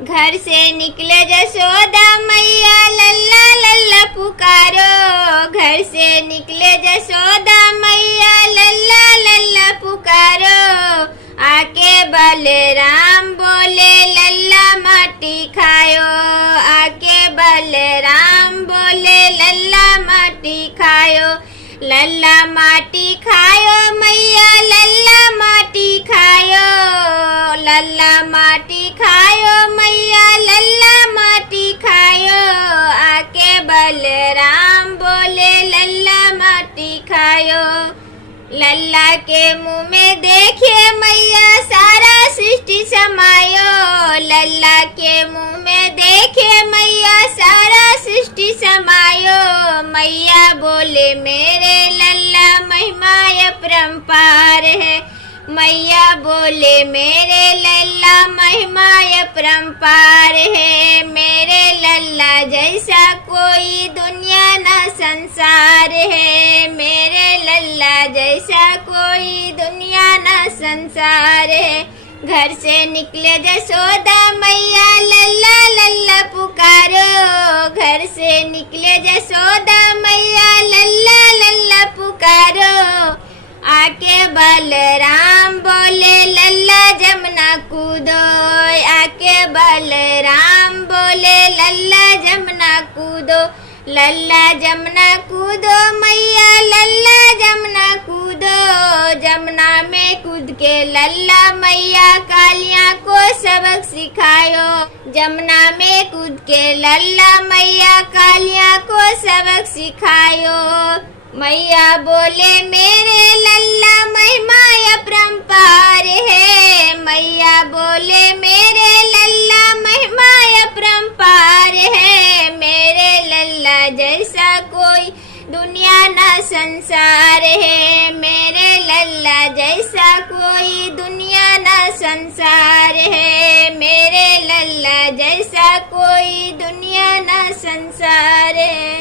घर से निकले जसोदा मैया लल्ला लल्ला पुकारो। घर से निकले जसोदा मैया लल्ला लल्ला पुकारो। आके बलराम बोले लल्ला माटी खायो। आके बलराम बोले लल्ला माटी खायो। लल्ला माटी खायो मैया लल्ला माटी खायो। लल्ला माटी खायो मैया लल्ला माटी खायो। आके बलराम बोले लल्ला माटी खायो। लल्ला के मुँह में देखे मैया सारा सृष्टि समायो। लल्ला के मुँह में देखे मैया सारा सृष्टि समायो। मैया बोले मेरे लल्ला महिमा अपरंपार है। मैया बोले मेरे लल्ला महिमा अपरंपार है। मेरे लल्ला जैसा कोई दुनिया न संसार है। मेरे लल्ला जैसा कोई दुनिया न संसार है। घर से निकले जसोदा मैया लल्ला लल्ला पुकारो। घर से निकले जसोदा मैया लल्ला लल्ला पुकारो। आके बलराम बोले लल्ला जमुना कूदो। आके बलराम बोले लल्ला जमुना कूदो। लल्ला जमुना कूदो मैया लल्ला जमुना कूदो। जमुना में कूद के लल्ला मैया कालिया को सबक सिखायो। जमुना में कूद के लल्ला मैया कालिया को सबक सिखायो। मैया बोले मेरे लल्ला महिमा अपरंपार है। मैया बोले मेरे लल्ला महिमा अपरंपार है। मेरे लल्ला जैसा कोई दुनिया न संसार है। मेरे लल्ला जैसा कोई दुनिया न संसार है। मेरे लल्ला जैसा कोई दुनिया न संसार है।